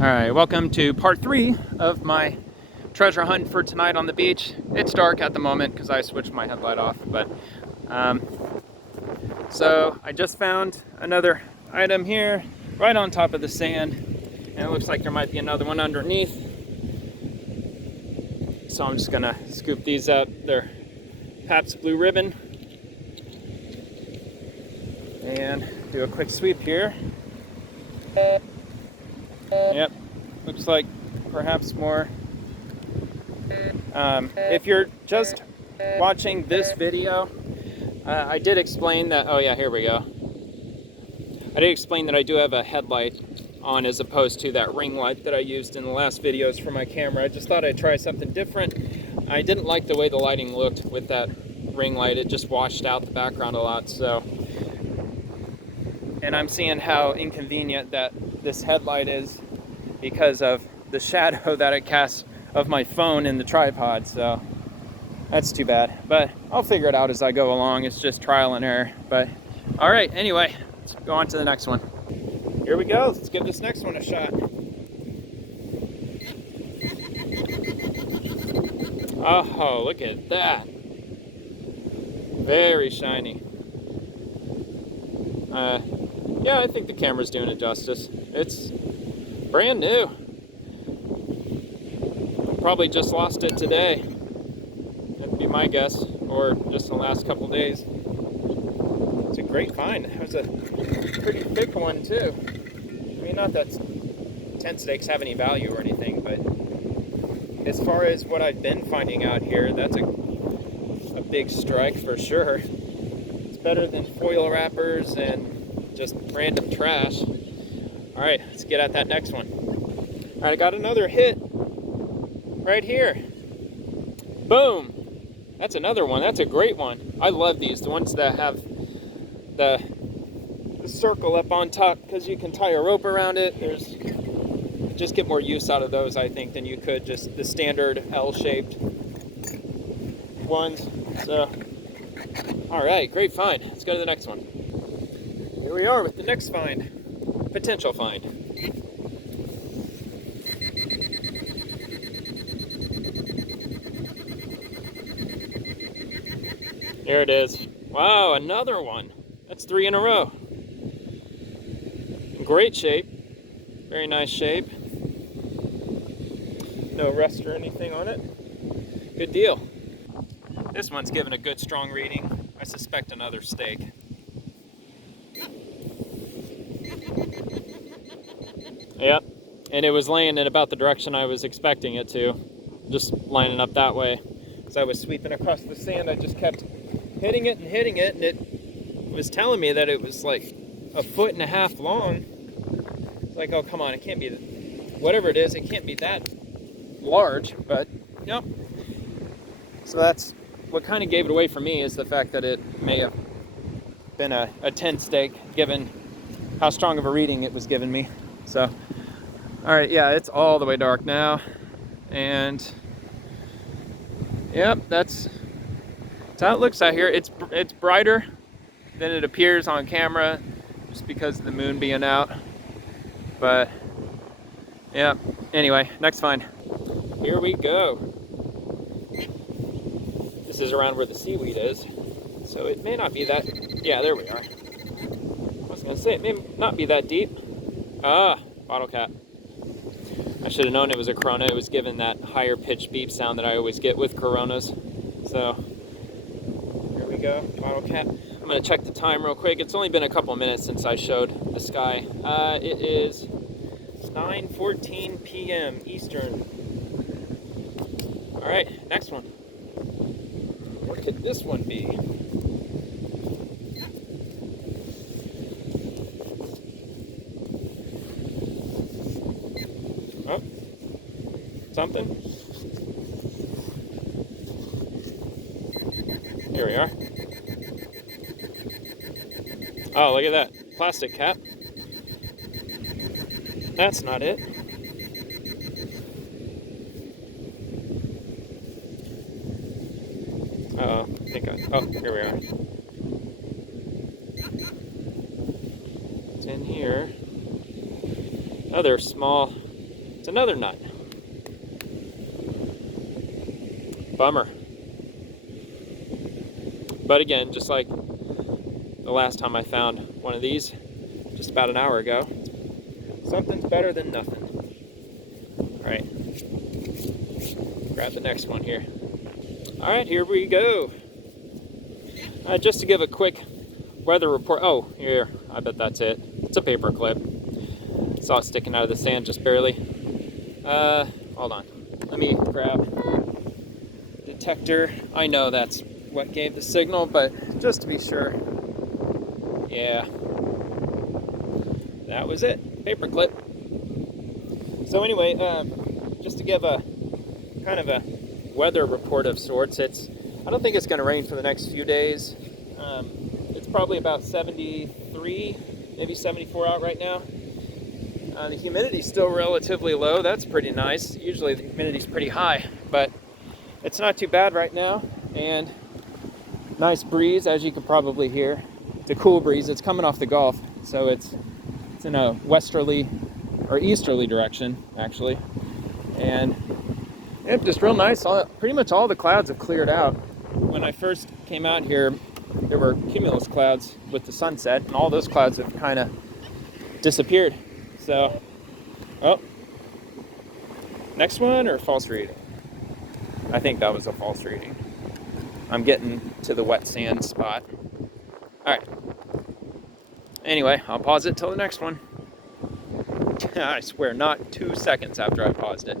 Alright, welcome to part 3 of my treasure hunt for tonight on the beach. It's dark at the moment because I switched my headlight off, but so I just found another item here right on top of the sand, and it looks like there might be another one underneath. So I'm just gonna scoop these up. They're Pabst Blue Ribbon, and do a quick sweep here. Yep, looks like perhaps more. If you're just watching this video, I did explain that, oh yeah, here we go. I did explain that I do have a headlight on as opposed to that ring light that I used in the last videos for my camera. I just thought I'd try something different. I didn't like the way the lighting looked with that ring light. It just washed out the background a lot, so. And I'm seeing how inconvenient that this headlight is because of the shadow that it casts of my phone in the tripod, so that's too bad. But I'll figure it out as I go along. It's just trial and error. But all right, anyway, let's go on to the next one. Here we go. Let's give this next one a shot. Oh, look at that. Very shiny. Yeah, I think the camera's doing it justice. It's brand new. Probably just lost it today. That'd be my guess, or just in the last couple days. It's a great find. It was a pretty thick one too. I mean, not that tent stakes have any value or anything, but as far as what I've been finding out here, that's a big strike for sure. It's better than foil wrappers and just random trash. All right, let's get at that next one. All right, I got another hit right here. Boom. That's another one. That's a great one. I love these, the ones that have the circle up on top, because you can tie a rope around it. Just get more use out of those, I think, than you could just the standard L-shaped ones. So, all right, great find. Let's go to the next one. Here we are with the next find, potential find. There it is. Wow, another one. That's 3 in a row. In great shape. Very nice shape. No rust or anything on it. Good deal. This one's given a good strong reading. I suspect another steak. Yep, and it was laying in about the direction I was expecting it to. Just lining up that way. As I was sweeping across the sand, I just kept hitting it, and it was telling me that it was like 1.5 feet long. It's like, oh, come on, it can't be, whatever it is, it can't be that large, but yep. So that's what kind of gave it away for me, is the fact that it may have been a tent stake, given how strong of a reading it was giving me. So, all right, yeah, it's all the way dark now, and yep, that's how it looks out here. It's brighter than it appears on camera, just because of the moon being out. But yeah, anyway, next find. Here we go. This is around where the seaweed is, so it may not be that. Yeah, there we are. I was gonna say it may not be that deep. Ah, bottle cap. I should have known it was a Corona. It was given that higher pitched beep sound that I always get with Coronas. So here we go, bottle cap. I'm gonna check the time real quick. It's only been a couple minutes since I showed the sky. It is 9:14 p.m. Eastern. All right, next one. What could this one be? Oh, something. Here we are. Oh, look at that. Plastic cap. That's not it. Uh-oh. Oh, here we are. It's in here. Oh, they're small It's another nut. Bummer. But again, just like the last time I found one of these, just about an hour ago, something's better than nothing. All right, grab the next one here. All right, here we go. Just to give a quick weather report. Oh, here, I bet that's it. It's a paper clip. Saw it sticking out of the sand just barely. Hold on. Let me grab detector. I know that's what gave the signal, but just to be sure. Yeah, that was it. Paper clip. So anyway, just to give a kind of a weather report of sorts, I don't think it's going to rain for the next few days. It's probably about 73, maybe 74 out right now. The humidity's still relatively low. That's pretty nice. Usually the humidity's pretty high, but it's not too bad right now. And nice breeze, as you can probably hear. It's a cool breeze. It's coming off the Gulf, so it's in a westerly or easterly direction, actually. And it's just real nice. Pretty much all the clouds have cleared out. When I first came out here, there were cumulus clouds with the sunset, and all those clouds have kind of disappeared. So, oh, next one or false reading? I think that was a false reading. I'm getting to the wet sand spot. All right. Anyway, I'll pause it till the next one. I swear, not 2 seconds after I paused it,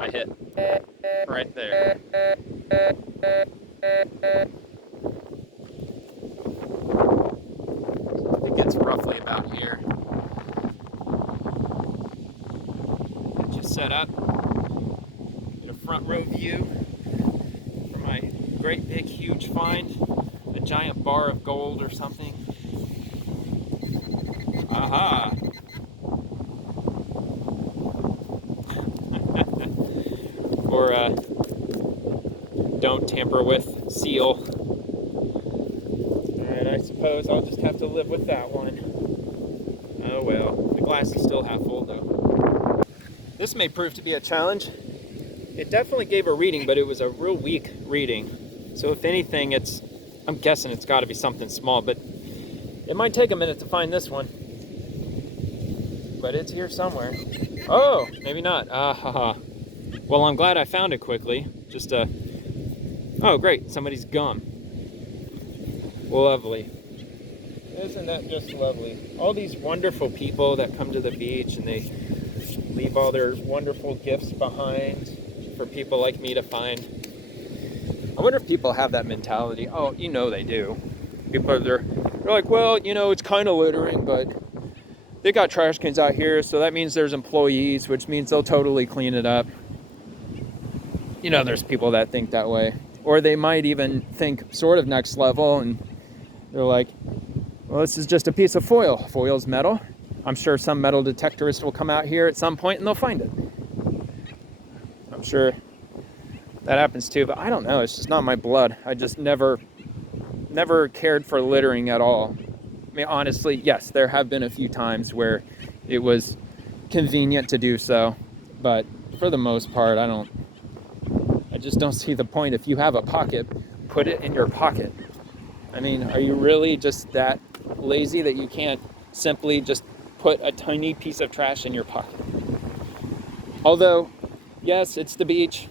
I hit right there. I think it's roughly about here. Just set up, get a front row view for my great big huge find, a giant bar of gold or something. Aha! Or don't tamper with seal. And I suppose I'll just have to live with that one. Oh well, the glass is still half full though. This may prove to be a challenge. It definitely gave a reading, but it was a real weak reading. So if anything, I'm guessing it's got to be something small, but it might take a minute to find this one. But it's here somewhere. Oh, maybe not. Haha. Well, I'm glad I found it quickly. Oh great, somebody's gum. Lovely. Isn't that just lovely? All these wonderful people that come to the beach and they leave all their wonderful gifts behind for people like me to find. I wonder if people have that mentality. Oh, you know they do. People they're like, well, you know, it's kind of littering, but they got trash cans out here, so that means there's employees, which means they'll totally clean it up. You know, there's people that think that way. Or they might even think sort of next level, and they're like, well, this is just a piece of foil. Foil's metal. I'm sure some metal detectorist will come out here at some point and they'll find it. I'm sure that happens too, but I don't know. It's just not my blood. I just never cared for littering at all. I mean, honestly, yes, there have been a few times where it was convenient to do so, but for the most part, I just don't see the point. If you have a pocket, put it in your pocket. I mean, are you really just that lazy that you can't simply just put a tiny piece of trash in your pocket? Although, yes, it's the beach.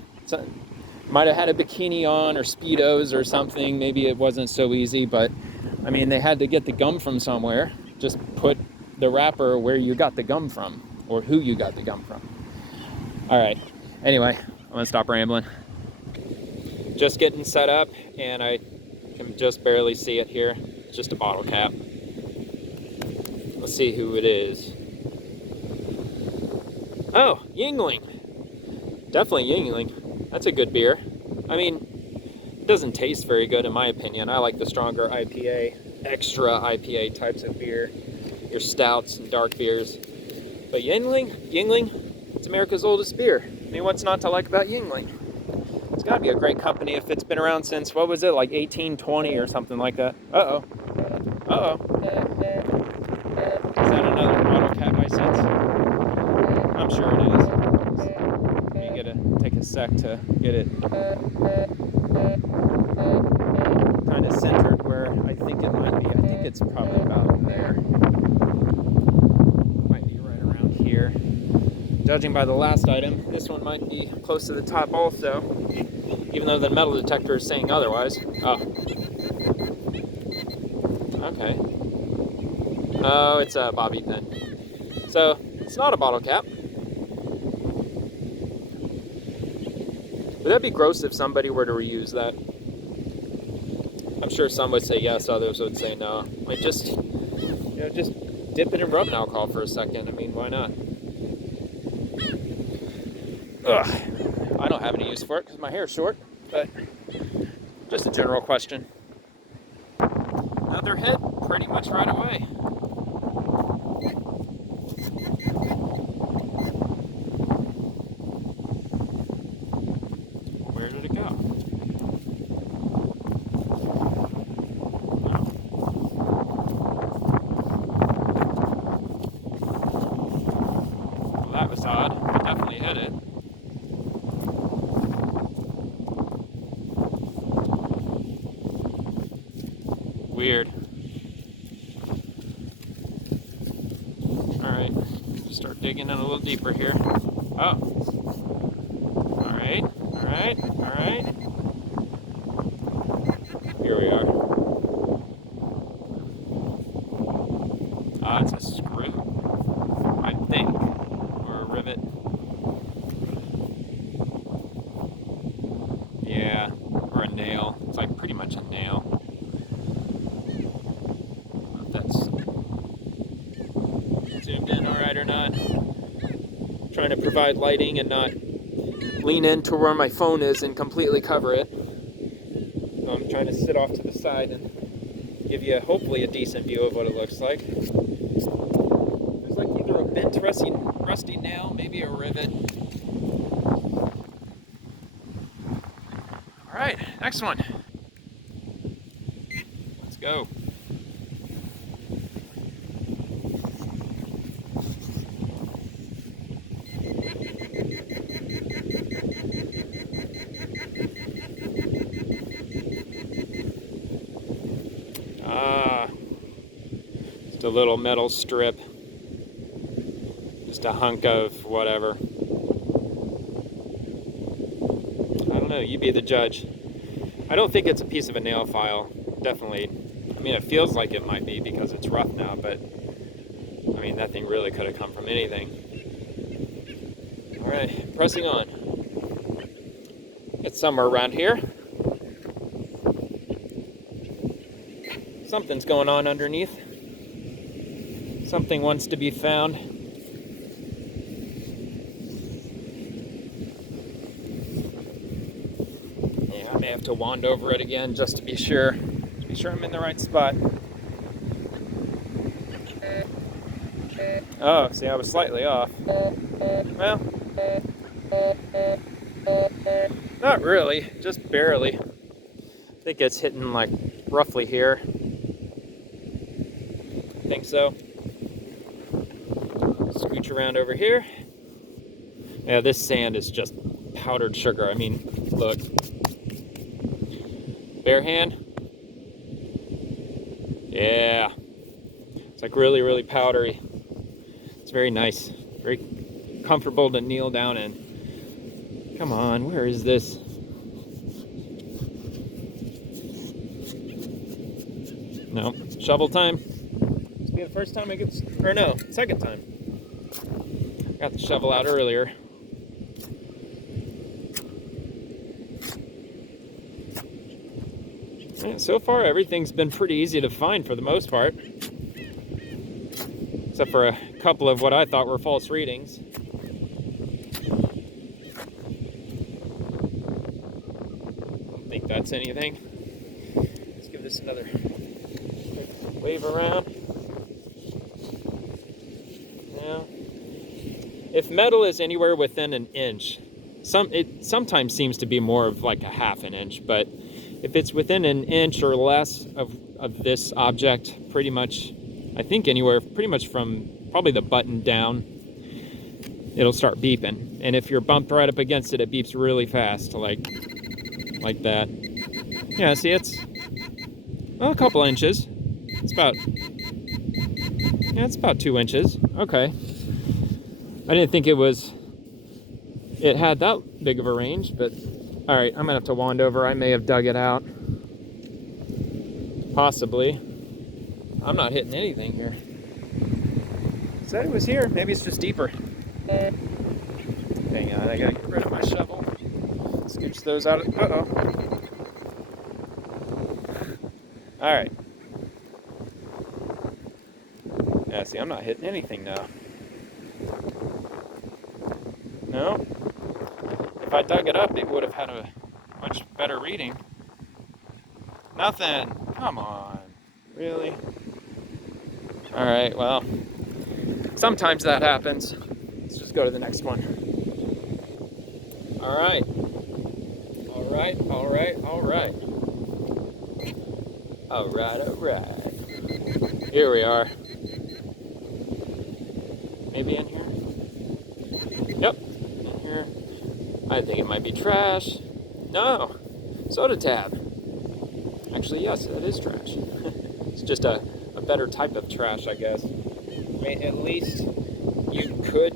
Might have had a bikini on or Speedos or something. Maybe it wasn't so easy, but I mean, they had to get the gum from somewhere. Just put the wrapper where you got the gum from or who you got the gum from. All right. Anyway, I'm gonna stop rambling. Just getting set up, and I can just barely see it here. It's just a bottle cap. Let's see who it is. Oh, Yingling. Definitely Yingling. That's a good beer. I mean, it doesn't taste very good in my opinion. I like the stronger IPA, extra IPA types of beer. Your stouts and dark beers. But Yingling, it's America's oldest beer. I mean, what's not to like about Yingling? It's got to be a great company if it's been around since, what was it, like 1820 or something like that. Uh-oh. Uh-oh. Is that another bottle cap I sense? I'm sure it is. sec to get it kind of centered where I think it might be. I think it's probably about there. Might be right around here. Judging by the last item, this one might be close to the top also, even though the metal detector is saying otherwise. Oh. Okay. Oh, it's a bobby pin. So, it's not a bottle cap. Would that be gross if somebody were to reuse that? I'm sure some would say yes, others would say no. Like just dip it in rubbing alcohol for a second. I mean, why not? Ugh. I don't have any use for it because my hair is short, but just a general question. Another hit pretty much right away. Where did it go? Well, that was odd. I definitely hit it. Weird. Alright, start digging in a little deeper here. Oh. Alright, alright, alright. Here we are. Ah, it's a screw, I think, or a rivet. Yeah, or a nail. It's like pretty much a nail. That's zoomed in alright or not. Trying to provide lighting and not lean into where my phone is and completely cover it. So I'm trying to sit off to the side and give you hopefully a decent view of what it looks like. There's like either a bent rusty nail, maybe a rivet. Alright, next one. Let's go. Ah, just a little metal strip. Just a hunk of whatever. I don't know, you be the judge. I don't think it's a piece of a nail file. Definitely. I mean, it feels like it might be because it's rough now, but I mean, that thing really could have come from anything. Alright, pressing on. It's somewhere around here. Something's going on underneath. Something wants to be found. Yeah, I may have to wand over it again just to be sure. To be sure I'm in the right spot. Oh, see, I was slightly off. Well, not really, just barely. I think it's hitting like roughly here. I think so. Scooch around over here. Yeah, this sand is just powdered sugar. I mean, look. Bare hand. Yeah. It's like really, really powdery. It's very nice. Very comfortable to kneel down in. Come on, where is this? No, shovel time. This will be the first time I get, or no, second time. Got the shovel out earlier. Yeah, so far, everything's been pretty easy to find for the most part. Except for a couple of what I thought were false readings. Don't think that's anything. Let's give this another wave around. Now, if metal is anywhere within an inch, it sometimes seems to be more of like a half an inch, but if it's within an inch or less of this object, pretty much, I think anywhere pretty much from probably the button down, it'll start beeping. And if you're bumped right up against it, it beeps really fast, like that. Yeah, see, it's well, a couple inches. It's about 2 inches. Okay. I didn't think it had that big of a range, but all right, I'm gonna have to wand over. I may have dug it out. Possibly. I'm not hitting anything here. Said it was here. Maybe it's just deeper. Hang on, I gotta get rid of my shovel. Scooch those out. Uh-oh. All right. Yeah, see, I'm not hitting anything now. No. If I dug it up, it would have had a much better reading. Nothing. Come on. Really? All right, well, sometimes that happens. Let's just go to the next one. All right. All right, all right, all right. All right, all right. Here we are. Maybe in here? Yep, in here. I think it might be trash. No, soda tab. Actually, yes, that is trash. It's just a better type of trash, I guess. I mean, at least you could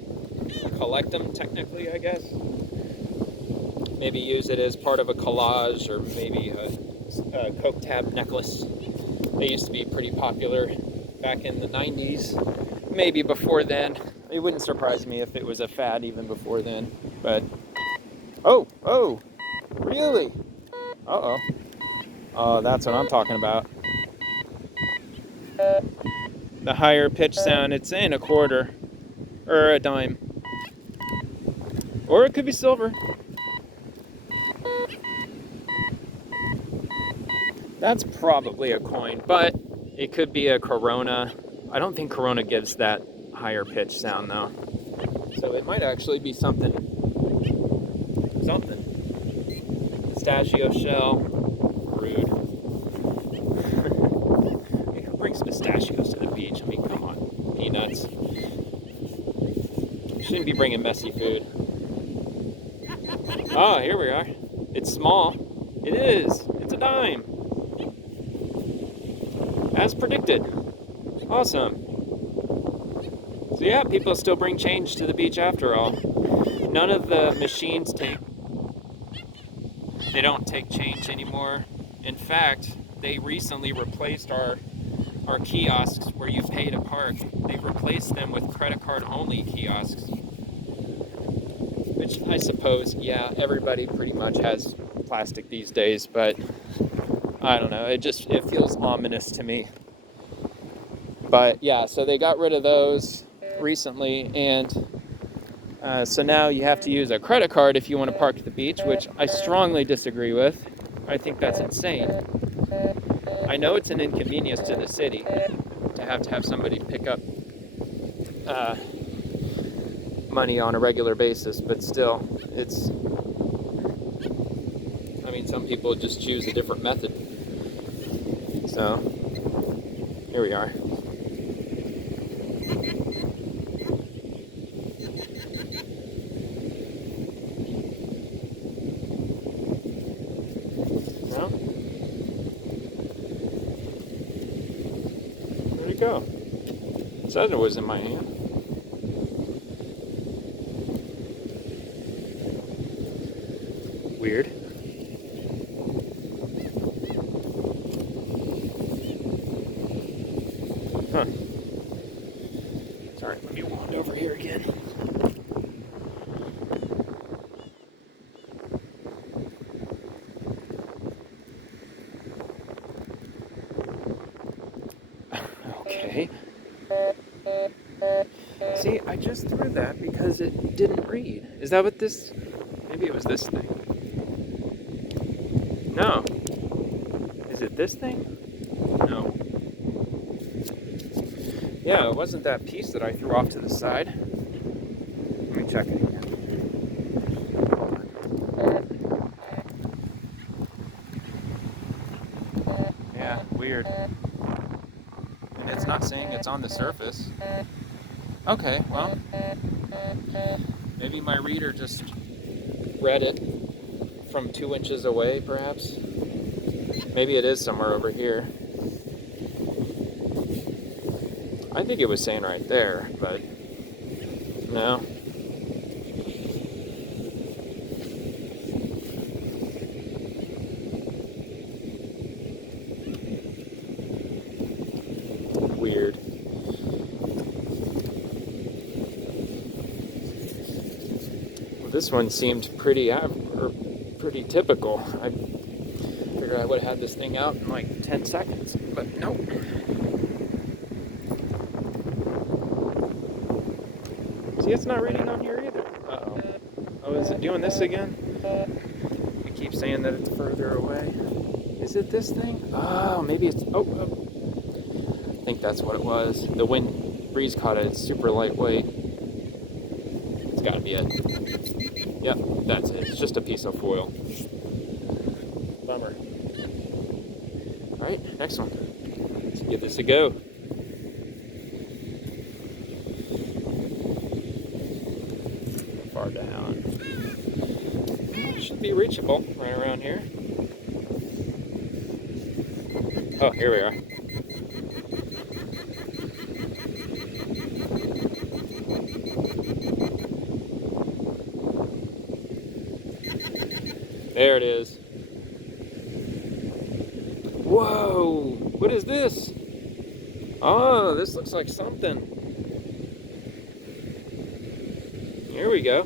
collect them technically, I guess. Maybe use it as part of a collage, or maybe a Coke tab necklace. They used to be pretty popular back in the 90s. Maybe before then. It wouldn't surprise me if it was a fad even before then. But, oh, really? Uh-oh. Oh, that's what I'm talking about. The higher pitch sound, it's in a quarter or a dime, or it could be silver. That's probably a coin, but it could be a Corona. I don't think Corona gives that higher pitch sound though, so it might actually be something. Pistachio shell. Rude. Who brings pistachios to the beach? I mean, come on. Peanuts. Shouldn't be bringing messy food. Oh, here we are. It's small. It is. It's a dime. As predicted. Awesome. So yeah, people still bring change to the beach after all. None of the machines they don't take change anymore. In fact, they recently replaced our kiosks where you pay to park. They've replaced them with credit card only kiosks. Which I suppose, yeah, everybody pretty much has plastic these days, but I don't know, it feels ominous to me. But yeah, so they got rid of those recently, and so now you have to use a credit card if you want to park at the beach, which I strongly disagree with. I think that's insane. I know it's an inconvenience to the city to have somebody pick up money on a regular basis, but still, I mean, some people just choose a different method. So, here we are. Well, where'd it go? It said it was in my hand. Weird. Huh. Sorry, let me wand over here again. Okay. See, I just threw that because it didn't read. Is that what this... Maybe it was this thing. No. Is it this thing? No. Yeah, it wasn't that piece that I threw off to the side. Let me check it again. Yeah, weird. And it's not saying it's on the surface. Okay, well, maybe my reader just read it from 2 inches away, perhaps. Maybe it is somewhere over here. I think it was saying right there, but no. Weird. Well, this one seemed pretty typical. I figured I would have had this thing out in like 10 seconds, but nope. See, it's not reading on here either. Uh-oh. Oh, is it doing this again? We keep saying that it's further away. Is it this thing? Oh, maybe it's... Oh. I think that's what it was. The wind breeze caught it. It's super lightweight. It's gotta be it. Yep, that's it. It's just a piece of foil. Bummer. Alright, next one. Let's give this a go. Far down. Should be reachable right around here. Oh, here we are. There it is. Whoa! What is this? Oh, this looks like something. Here we go.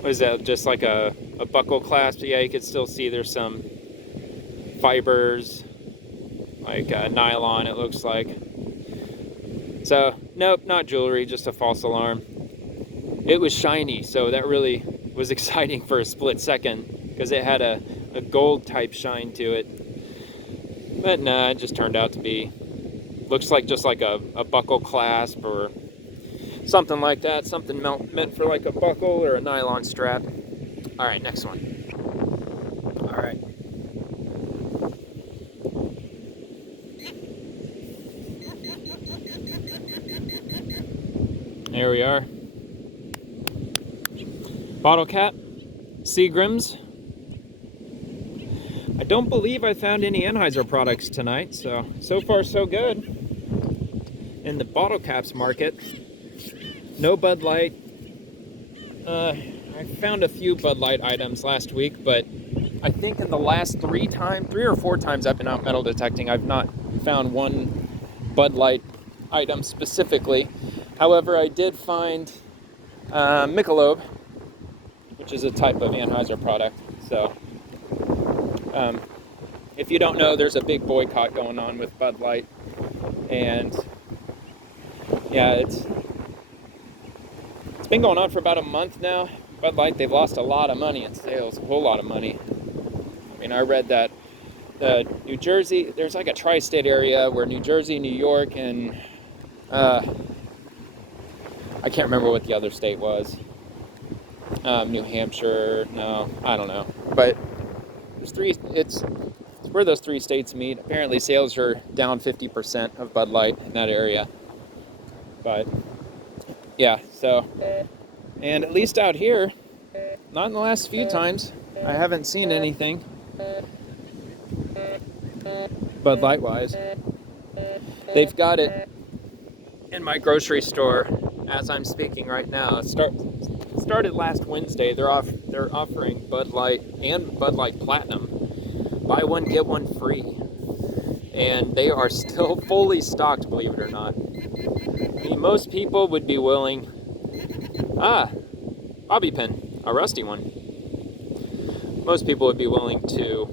What is that? Just like a buckle clasp? Yeah, you can still see there's some fibers, like nylon, it looks like. So, nope, not jewelry, just a false alarm. It was shiny, so that really was exciting for a split second because it had a gold type shine to it. But nah, it just turned out to be, looks like just like a buckle clasp or something like that. Something meant for like a buckle or a nylon strap. All right, next one. All right. There we are. Bottle cap, Seagram's. I don't believe I found any Anheuser products tonight, so far so good. In the bottle caps market, no Bud Light. I found a few Bud Light items last week, but I think in the last 3 or 4 times I've been out metal detecting, I've not found one Bud Light item specifically. However, I did find Michelob, which is a type of Anheuser product. So, if you don't know, there's a big boycott going on with Bud Light, and yeah, it's been going on for about a month now. Bud Light, they've lost a lot of money in sales, a whole lot of money. I mean, I read that New Jersey, there's like a tri-state area where New Jersey, New York, and I can't remember what the other state was. New Hampshire, no, I don't know. But there's 3, it's where those 3 states meet. Apparently sales are down 50% of Bud Light in that area. But yeah, so, and at least out here, not in the last few times, I haven't seen anything Bud Light wise. They've got it in my grocery store as I'm speaking right now. It started last Wednesday. They're offering Bud Light and Bud Light Platinum, buy one get one free, and they are still fully stocked, believe it or not. I mean, most people would be willing. Bobby pin, a rusty one. Most people would be willing to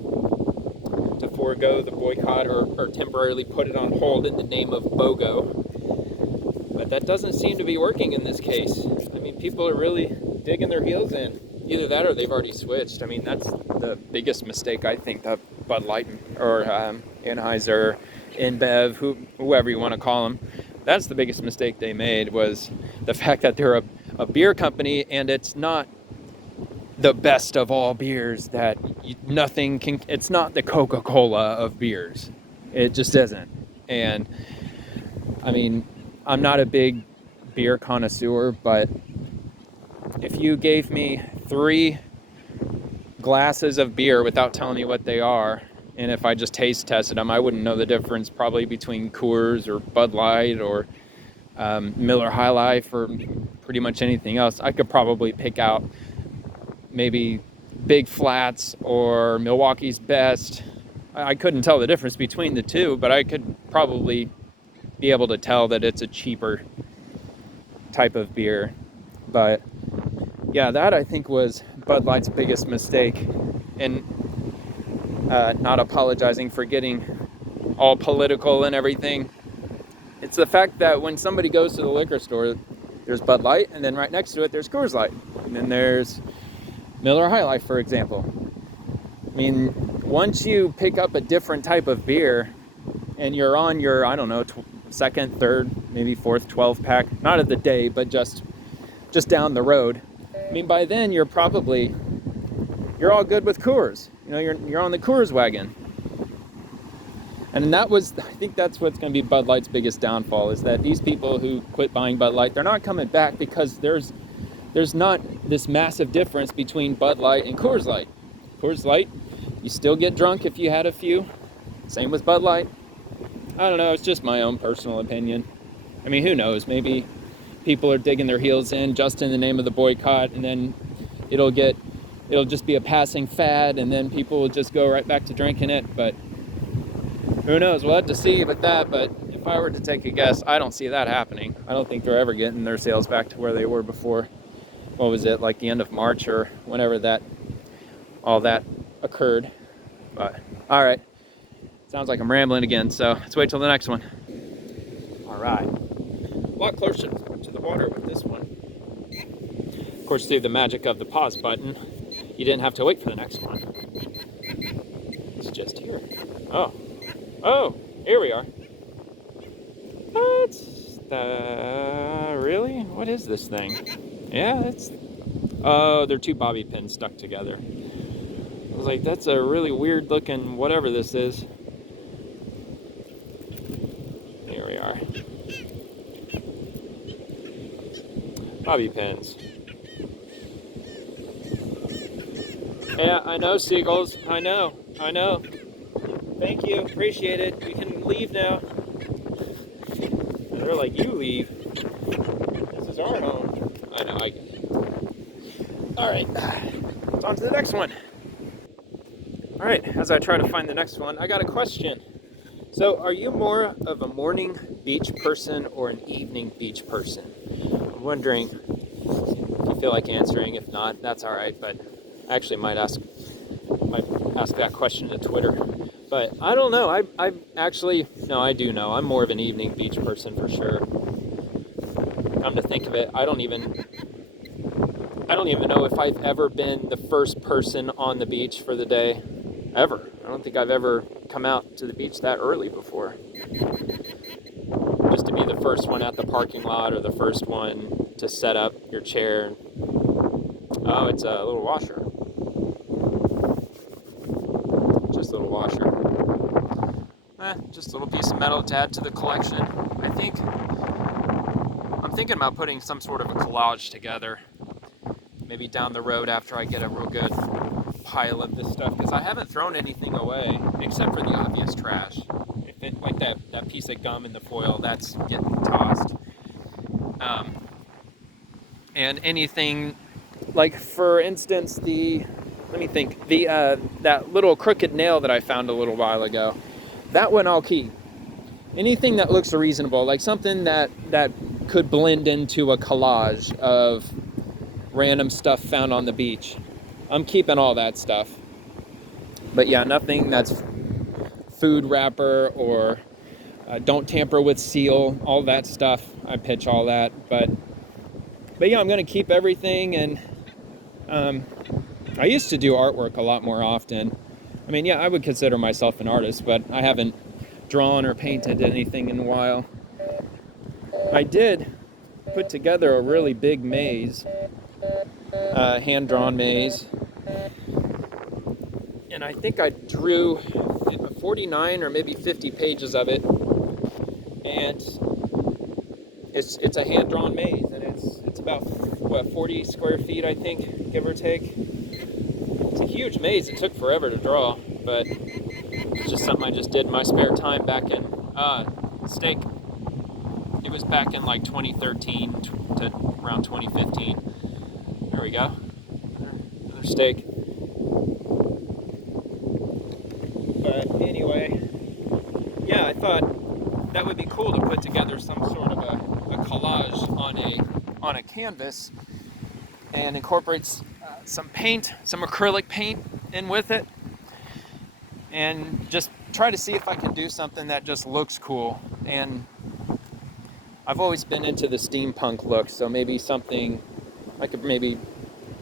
forego the boycott or temporarily put it on hold in the name of BOGO. But that doesn't seem to be working in this case. I mean, people are really digging their heels in. Either that or they've already switched. I mean, that's the biggest mistake I think that Bud Light or Anheuser, InBev, whoever you want to call them, that's the biggest mistake they made, was the fact that they're a beer company and it's not the best of all beers, that nothing can, it's not the Coca-Cola of beers. It just isn't. And I mean, I'm not a big beer connoisseur, but if you gave me 3 glasses of beer without telling me what they are, and if I just taste tested them, I wouldn't know the difference probably between Coors or Bud Light or Miller High Life or pretty much anything else. I could probably pick out maybe Big Flats or Milwaukee's Best. I couldn't tell the difference between the two, but I could probably be able to tell that it's a cheaper type of beer. But yeah, that I think was Bud Light's biggest mistake. And not apologizing for getting all political and everything. It's the fact that when somebody goes to the liquor store, there's Bud Light, and then right next to it there's Coors Light, and then there's Miller High Life, for example. I mean, once you pick up a different type of beer and you're on your, I don't know, second, third, maybe fourth 12 pack, not of the day, but just down the road, I mean, by then you're all good with Coors. You know, you're on the Coors wagon. And I think that's what's going to be Bud Light's biggest downfall, is that these people who quit buying Bud Light, they're not coming back because there's not this massive difference between Bud Light and Coors Light. Coors Light, you still get drunk if you had a few. Same with Bud Light. I don't know, it's just my own personal opinion. I mean, who knows? Maybe people are digging their heels in just in the name of the boycott, and then it'll just be a passing fad, and then people will just go right back to drinking it. But who knows? We'll have to see with that. But if I were to take a guess, I don't see that happening. I don't think they're ever getting their sales back to where they were before. What was it, like the end of March or whenever all that occurred? But all right, sounds like I'm rambling again, so let's wait till the next one. All right, a lot closer to the water with this one. Of course, through the magic of the pause button, you didn't have to wait for the next one. It's just here. Oh, here we are. Really? What is this thing? Yeah, they're 2 bobby pins stuck together. I was like, that's a really weird looking whatever this is. Here we are. Bobby pins. Yeah, I know, seagulls. I know. Thank you, appreciate it. We can leave now. And they're like, you leave. This is our home. I know, I get it. All right, it's on to the next one. All right, as I try to find the next one, I got a question. So, are you more of a morning beach person or an evening beach person? I'm wondering if you feel like answering. If not, that's all right. But I actually might ask that question to Twitter. But I don't know. I do know. I'm more of an evening beach person for sure. Come to think of it, I don't even know if I've ever been the first person on the beach for the day, ever. I don't think I've ever come out to the beach that early before. Just to be the first one at the parking lot or the first one to set up your chair. Oh, it's a little washer. Just a little washer. Just a little piece of metal to add to the collection. I'm thinking about putting some sort of a collage together. Maybe down the road after I get a real good pile of this stuff, because I haven't thrown anything away except for the obvious trash. If it, like that piece of gum in the foil, that's getting tossed. And anything, like for instance, that little crooked nail that I found a little while ago, that one I'll keep. Anything that looks reasonable, like something that could blend into a collage of random stuff found on the beach, I'm keeping all that stuff. But yeah, nothing that's food wrapper or don't tamper with seal, all that stuff. I pitch all that. But yeah, I'm going to keep everything. And I used to do artwork a lot more often. I mean, yeah, I would consider myself an artist, but I haven't drawn or painted anything in a while. I did put together a really big maze, hand-drawn maze, and I think I drew 49 or maybe 50 pages of it, and it's a hand-drawn maze, and it's about, what, 40 square feet, I think, give or take. It's a huge maze. It took forever to draw, but it's just something I just did in my spare time back in steak. It was back in like 2013 to around 2015. There we go. Another steak. But anyway, yeah, I thought that would be cool to put together some sort of a collage on a canvas and incorporates some paint, some acrylic paint in with it, and just try to see if I can do something that just looks cool. And I've always been into the steampunk look, so maybe something, I could maybe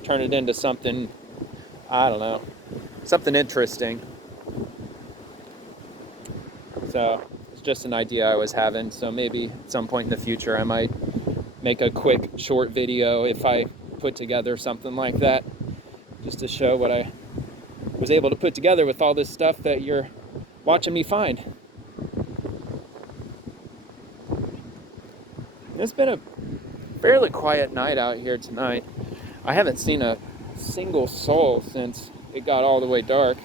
turn it into something, I don't know, something interesting. So it's just an idea I was having, so maybe at some point in the future I might make a quick short video if I put together something like that, just to show what I was able to put together with all this stuff that you're watching me find. It's been a fairly quiet night out here tonight. I haven't seen a single soul since it got all the way dark.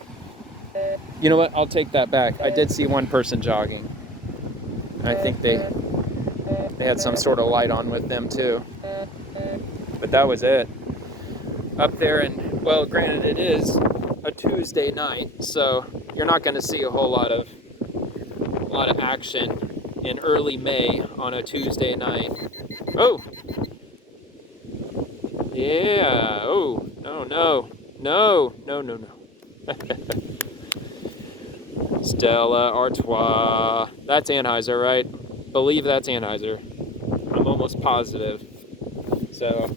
You know what? I'll take that back. I did see one person jogging. I think they had some sort of light on with them too. But that was it. Up there, and well, granted it is a Tuesday night, so you're not going to see a whole lot of action in early May on a Tuesday night. Oh! Yeah! Oh! No. Stella Artois. That's Anheuser, right? Believe that's Anheuser. I'm almost positive. So,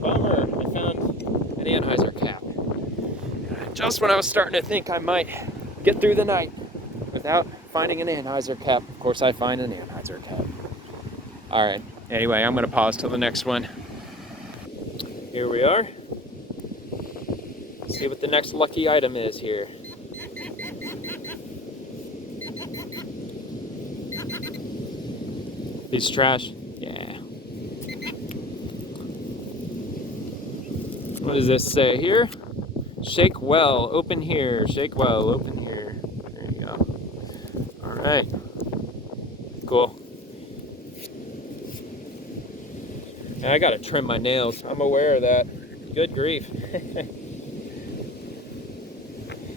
bummer. I found an Anheuser cap. Just when I was starting to think I might get through the night without finding an Anheuser cap. Of course, I find an Anheuser cap. All right. Anyway, I'm going to pause till the next one. Here we are. Let's see what the next lucky item is here. Piece of trash? Yeah. What does this say here? Shake well, open here. Shake well, open here. There you go. All right. Cool. I gotta trim my nails. I'm aware of that. Good grief.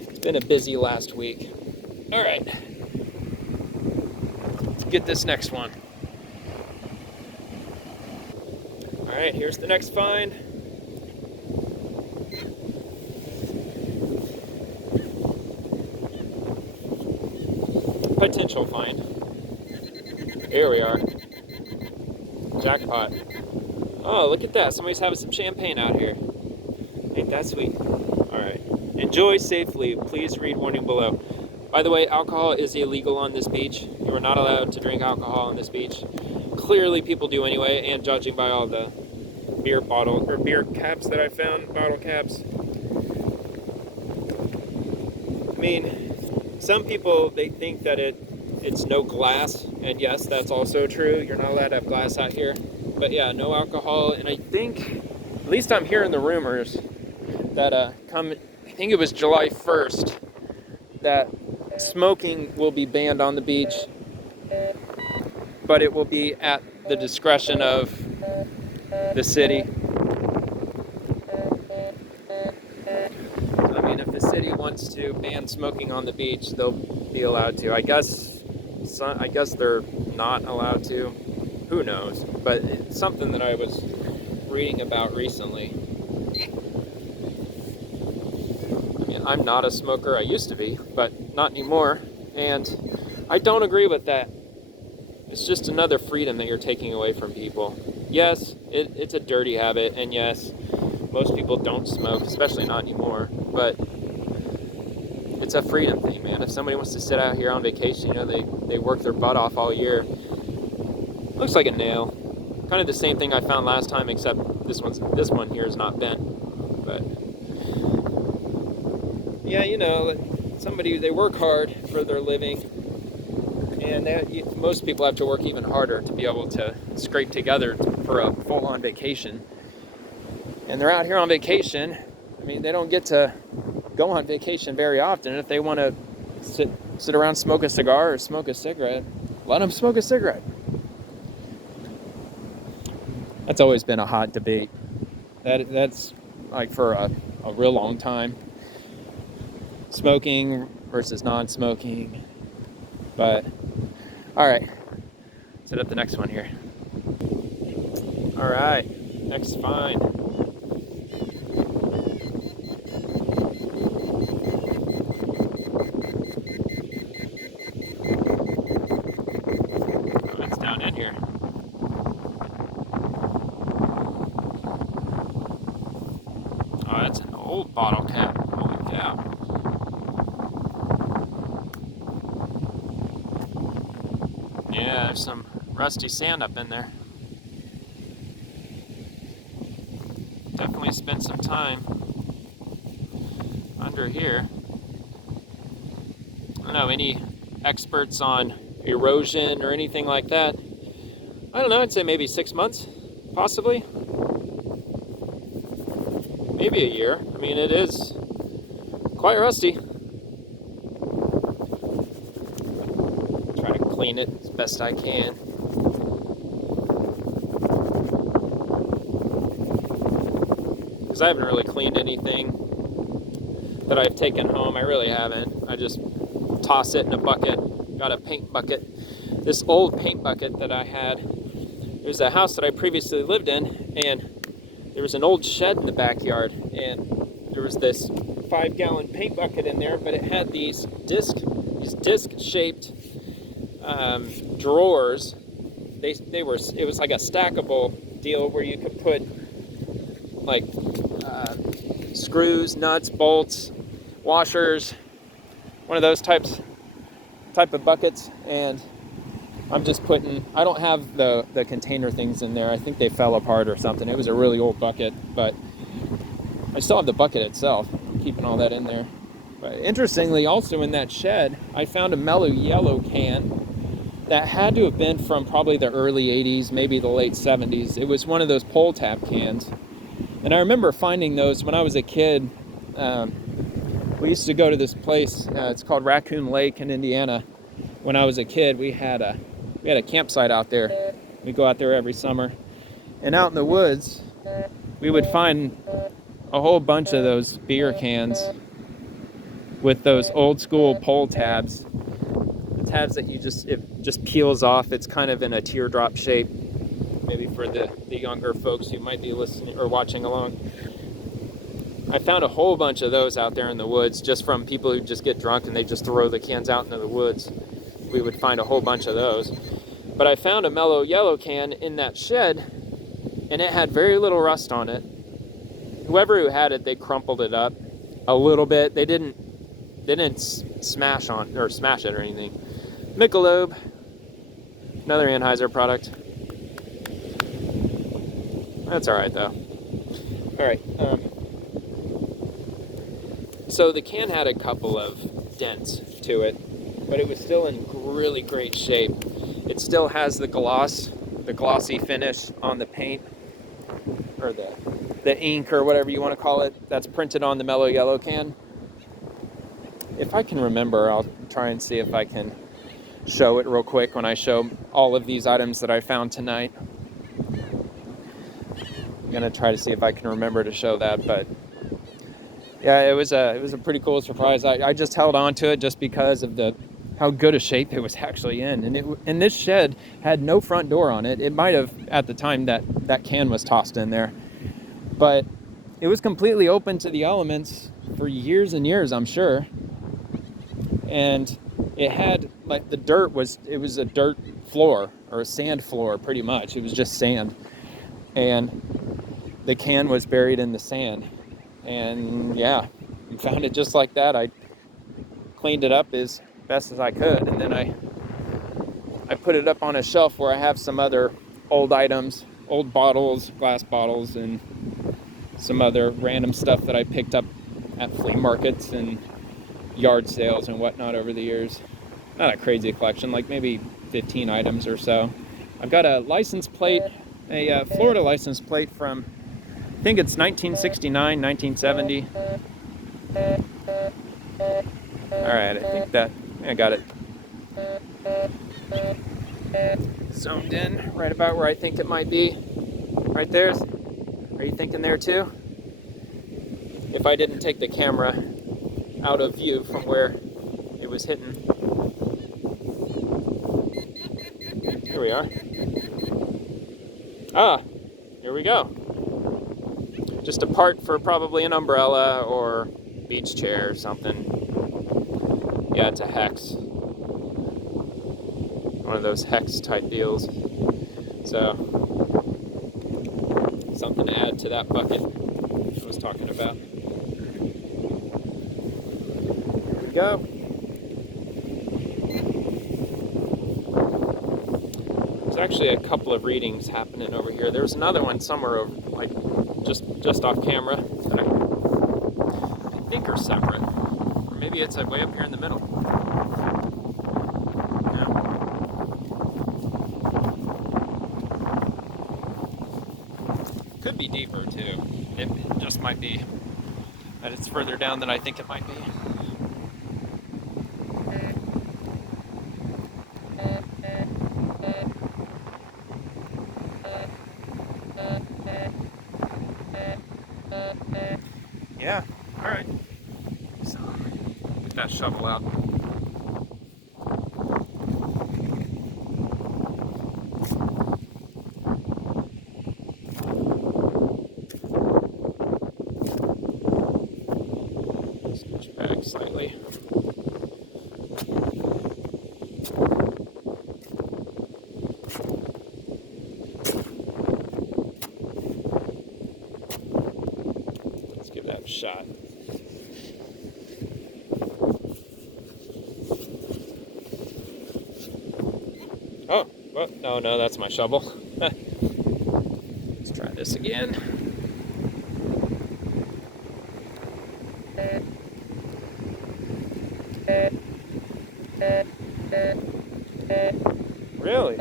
It's been a busy last week. All right. Let's get this next one. All right, here's the next find. Potential find. Here we are. Jackpot. Oh, look at that. Somebody's having some champagne out here. Ain't that sweet? Alright. Enjoy safely. Please read warning below. By the way, alcohol is illegal on this beach. You are not allowed to drink alcohol on this beach. Clearly people do anyway, and judging by all the beer caps that I found, bottle caps. I mean, some people, they think that it's no glass, and yes, that's also true. You're not allowed to have glass out here. But yeah, no alcohol, and I think, at least I'm hearing the rumors that I think it was July 1st, that smoking will be banned on the beach, but it will be at the discretion of the city. I mean, if the city wants to ban smoking on the beach, they'll be allowed to. I guess they're not allowed to. Who knows? But it's something that I was reading about recently. I mean, I'm not a smoker. I used to be, but not anymore. And I don't agree with that. It's just another freedom that you're taking away from people. Yes, it's a dirty habit, and yes, most people don't smoke, especially not anymore. But it's a freedom thing, man. If somebody wants to sit out here on vacation, you know, they work their butt off all year. Looks like a nail. Kind of the same thing I found last time, except this one here is not bent. But yeah, you know, they work hard for their living, And most people have to work even harder to be able to scrape together for a full-on vacation. And they're out here on vacation. I mean, they don't get to go on vacation very often. If they want to sit around, smoke a cigar or smoke a cigarette, let them smoke a cigarette. That's always been a hot debate. That's like for a real long time. Smoking versus non-smoking. But, all right, set up the next one here. All right, next find. Oh, it's down in here. Oh, that's an old bottle cap. Holy cow. Yeah, there's some rusty sand up in there. Definitely spent some time under here. I don't know, any experts on erosion or anything like that? I don't know, I'd say maybe 6 months, possibly. Maybe a year. I mean, it is quite rusty. Try to clean it as best I can. Because I haven't really cleaned anything that I've taken home. I really haven't. I just toss it in a bucket. Got a paint bucket. This old paint bucket that I had, it was a house that I previously lived in, and there was an old shed in the backyard, and there was this 5-gallon paint bucket in there, but it had these disc-shaped drawers. It was like a stackable deal where you could put like screws, nuts, bolts, washers, one of those type of buckets. And I'm just I don't have the container things in there. I think they fell apart or something. It was a really old bucket, but I still have the bucket itself. I'm keeping all that in there. But interestingly, also in that shed, I found a mellow yellow can that had to have been from probably the early 80s, maybe the late 70s. It was one of those pull tab cans. And I remember finding those when I was a kid. We used to go to this place, it's called Raccoon Lake in Indiana. When I was a kid, we had a campsite out there. We'd go out there every summer. And out in the woods, we would find a whole bunch of those beer cans with those old school pull tabs. The tabs that it just peels off. It's kind of in a teardrop shape. Maybe for the younger folks who might be listening or watching along. I found a whole bunch of those out there in the woods, just from people who just get drunk and they just throw the cans out into the woods. We would find a whole bunch of those. But I found a mellow yellow can in that shed, and it had very little rust on it. Whoever who had it, they crumpled it up a little bit. They didn't smash it or anything. Michelob, another Anheuser product. That's all right though. All right. So the can had a couple of dents to it, but it was still in really great shape. It still has the glossy finish on the paint, or the ink, or whatever you want to call it, that's printed on the mellow yellow can. If I can remember, I'll try and see if I can show it real quick when I show all of these items that I found tonight. I'm gonna try to see if I can remember to show that, but yeah, it was a pretty cool surprise. I just held on to it just because of how good a shape it was actually in. And this shed had no front door on it. It might have at the time that can was tossed in there, but it was completely open to the elements for years and years, I'm sure. And it had, like, it was a dirt floor, or a sand floor, pretty much. It was just sand, and the can was buried in the sand. And yeah, I found it just like that. I cleaned it up as best as I could, and then I put it up on a shelf where I have some other old items, old bottles, glass bottles, and some other random stuff that I picked up at flea markets and yard sales and whatnot over the years. not a crazy collection, like maybe 15 items or so. I've got a license plate, a Florida license plate from, I think it's 1969, 1970. Alright, I think that, I got it zoned in right about where I think it might be. Right there. Are you thinking there too? If I didn't take the camera out of view from where it was hitting. Here we are. Ah, here we go. Just a part for probably an umbrella or beach chair or something. Yeah, it's a hex. One of those hex type deals. So, something to add to that bucket I was talking about. Here we go. There's actually a couple of readings happening over here. There's another one somewhere over, like just off camera that I think are separate. Or maybe it's way up here in the middle. Yeah. Could be deeper too. It just might be that it's further down than I think it might be. Yeah, all right. So, get that shovel out. Scooch back slightly. Let's give that a shot. Oh, well, no, that's my shovel. Let's try this again. Really?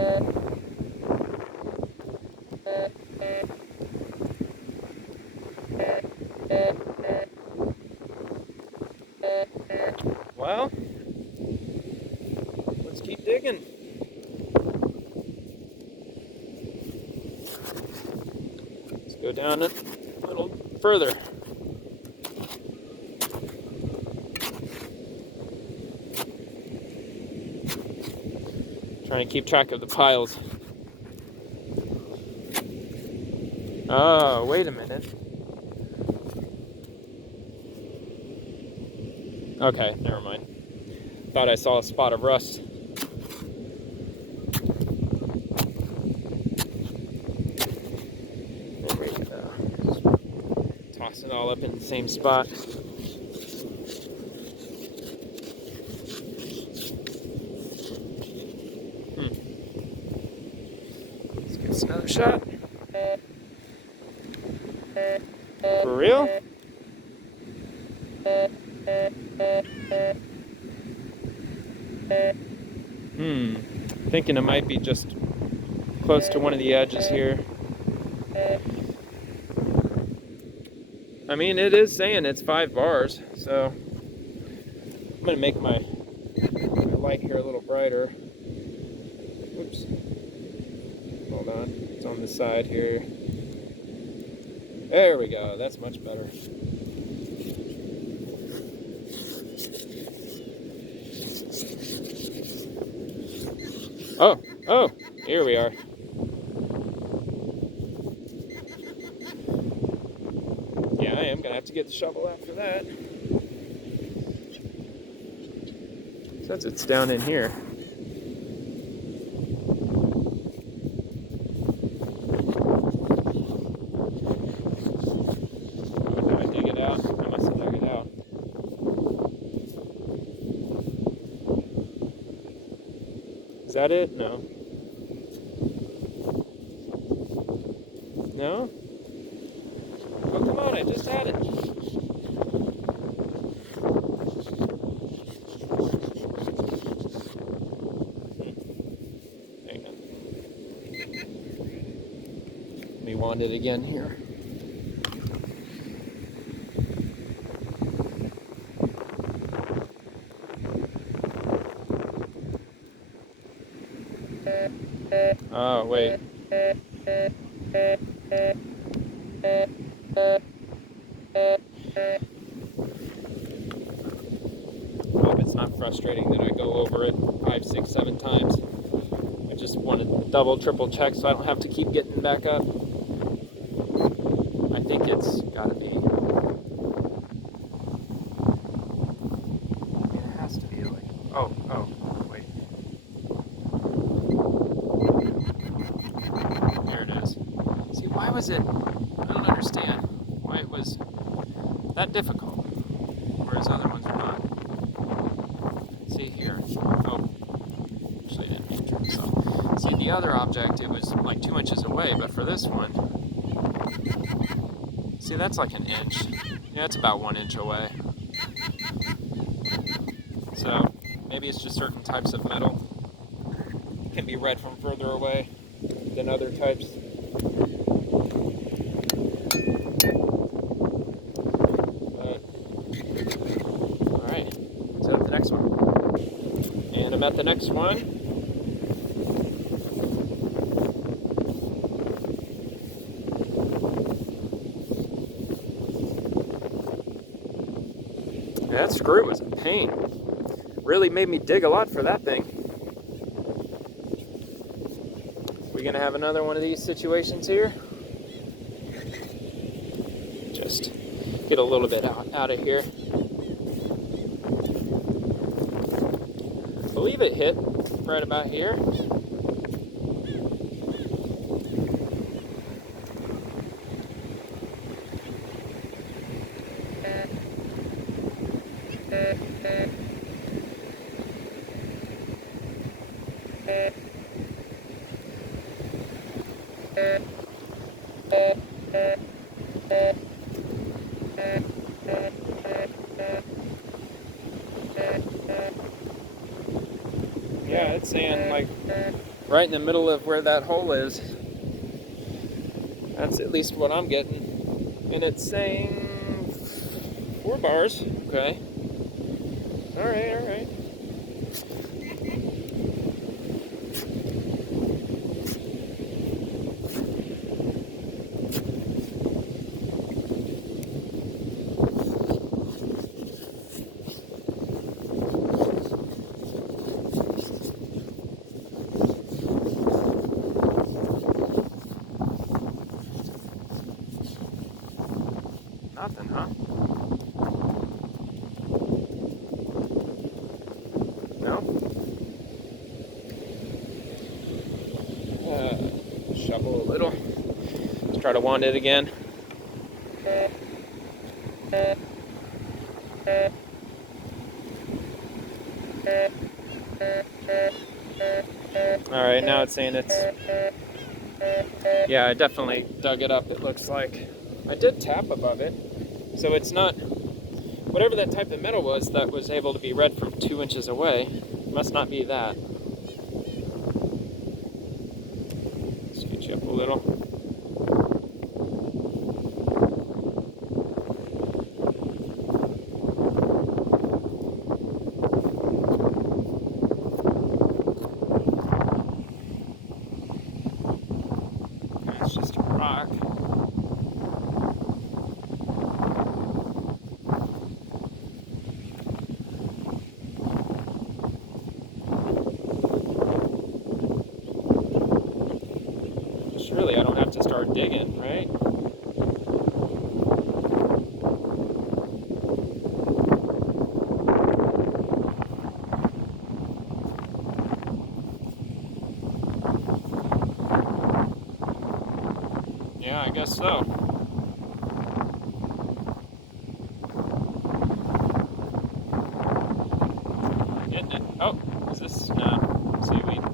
Well, let's keep digging. Let's go down a little further. Trying to keep track of the piles. Oh, wait a minute. Okay, never mind. Thought I saw a spot of rust. There we go. Just toss it all up in the same spot. Let's give this another shot. For real? Thinking it might be just close to one of the edges here. I mean, it is saying it's 5 bars, so I'm gonna make my light here a little brighter. Oops. Hold on. It's on the side here. There we go. That's much better. Oh, here we are. Yeah, I am gonna have to get the shovel after that. Says it's down in here. Did I dig it out? I must have dug it out. Is that it? No. No? Oh, come on, I just had it. it again here. Oh, wait. Hope it's not frustrating that I go over it 5, 6, 7 times. I just wanted to double, triple check so I don't have to keep getting back up. I think it's gotta be. I mean, it has to be like. Oh, wait. There it is. See, why was it? I don't understand why it was that difficult, whereas other ones are not. See here. Oh, actually, I didn't mean to turn this off. See, the other object, it was like 2 inches away, but for this one, see, that's like an inch. Yeah, it's about 1 inch away. So maybe it's just certain types of metal can be read from further away than other types. Alright, so the next one. And I'm at the next one. That screw was a pain. Really made me dig a lot for that thing. We gonna have another one of these situations here? Just get a little bit out of here. I believe it hit right about here. Yeah, it's saying like right in the middle of where that hole is. That's at least what I'm getting. And it's saying 4 bars. Okay. Alright. Nothing, huh? No? Shovel a little. Let's try to wand it again. Alright, now it's saying it's... Yeah, I definitely dug it up, it looks like. I did tap above it, so it's not... Whatever that type of metal was that was able to be read from 2 inches away, must not be that. Scooch you up a little. It's just a rock. Surely I don't have to start digging, right? Yeah, I guess so. Isn't it? Oh, is this seaweed?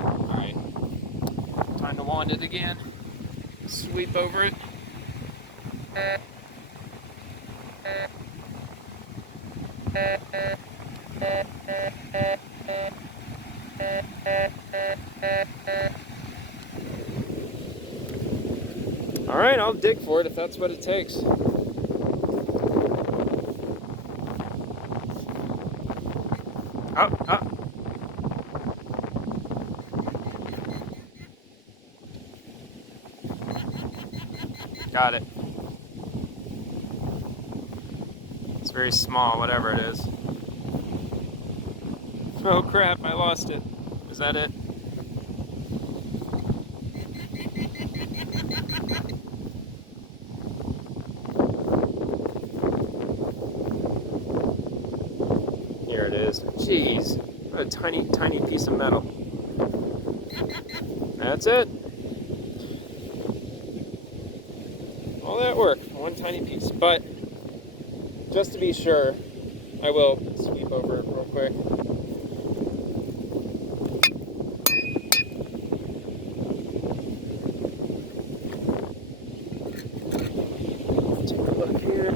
Alright. Time to wand it again. Sweep over it. All right, I'll dig for it if that's what it takes. Up, up. Got it. It's very small, whatever it is. Oh crap, I lost it. Is that it? Here it is. Jeez, what a tiny, tiny piece of metal. That's it. All that work, one tiny piece. But just to be sure, I will sweep over it real quick. Take a look here.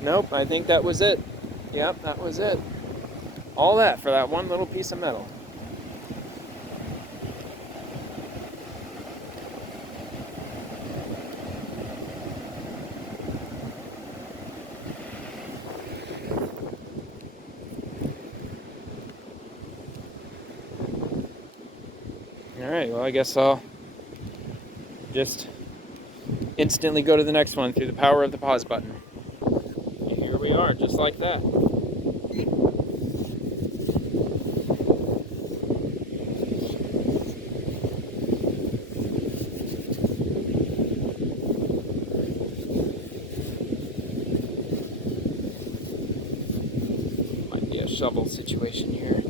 Nope, I think that was it. Yep, that was it. All that for that one little piece of metal. Alright, well I guess I'll just instantly go to the next one through the power of the pause button. And here we are, just like that. Might be a shovel situation here.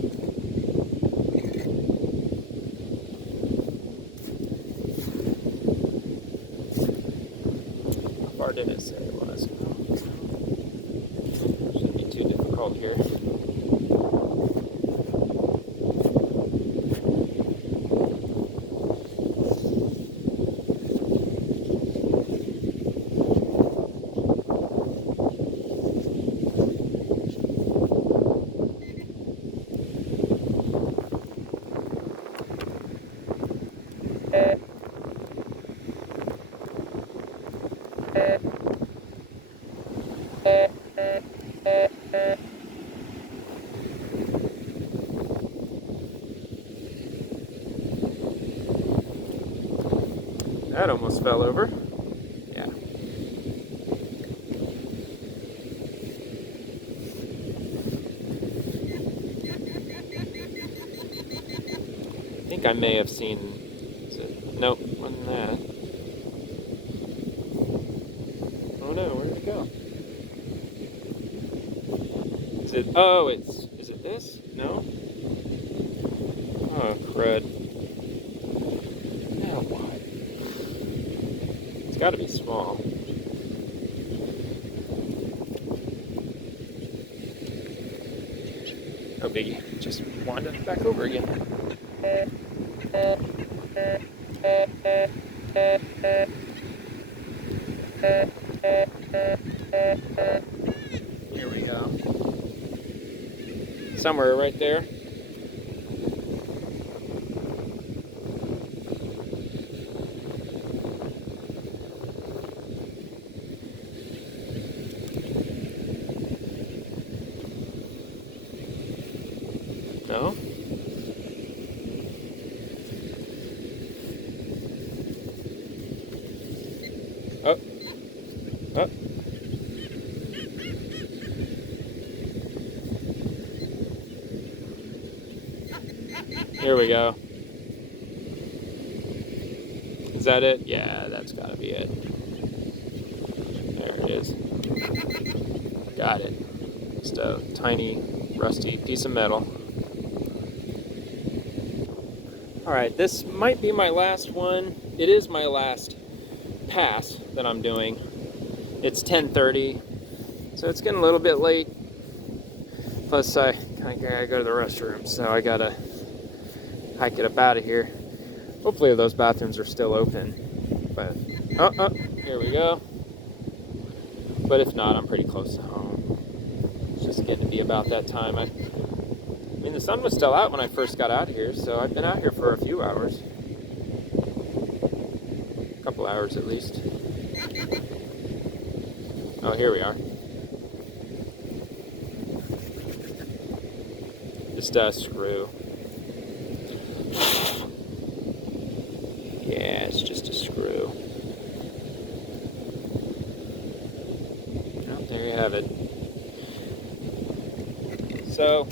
How far did it say it was? Shouldn't be too difficult here. That almost fell over. Yeah. I think I may have seen. Nope, wasn't that. Oh no, where did it go? Is it? Oh, is it this? No? Oh, crud. Now what? It's gotta be small. No biggie. Just wind it back over again. Here we go. Somewhere right there. No? Oh. Oh. Here we go. Is that it? Yeah, that's gotta be it. There it is. Got it. Just a tiny, rusty piece of metal. Alright, this might be my last one. It is my last pass that I'm doing. It's 10:30, so it's getting a little bit late. Plus, I gotta go to the restroom, so I gotta hike it up out of here. Hopefully those bathrooms are still open. But, here we go. But if not, I'm pretty close to home. It's just getting to be about that time. I mean, the sun was still out when I first got out here, so I've been out here for a few hours. A couple hours at least. Oh, here we are. Just a screw. Yeah, it's just a screw. Oh, there you have it. So,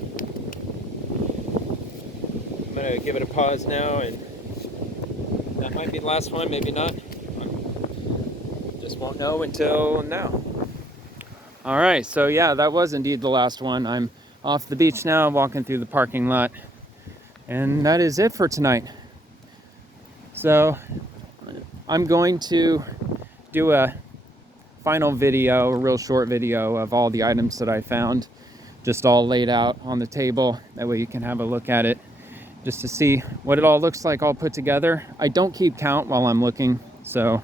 I'm gonna give it a pause now, and that might be the last one, maybe not. Just won't know until now. All right, so yeah, that was indeed the last one. I'm off the beach now, walking through the parking lot, and that is it for tonight. So I'm going to do a final video, a real short video of all the items that I found, just all laid out on the table. That way you can have a look at it, just to see what it all looks like all put together. I don't keep count while I'm looking, so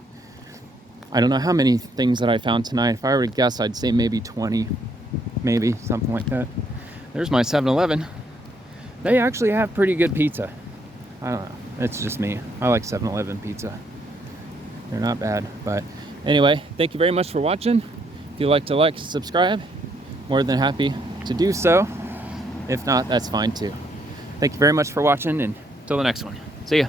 I don't know how many things that I found tonight. If I were to guess, I'd say maybe 20, maybe something like that. There's my 7-Eleven. They actually have pretty good pizza. I don't know, it's just me. I like 7-Eleven pizza. They're not bad, but anyway, thank you very much for watching. If you'd like to subscribe, more than happy to do so. If not, that's fine too. Thank you very much for watching, and until the next one. See ya.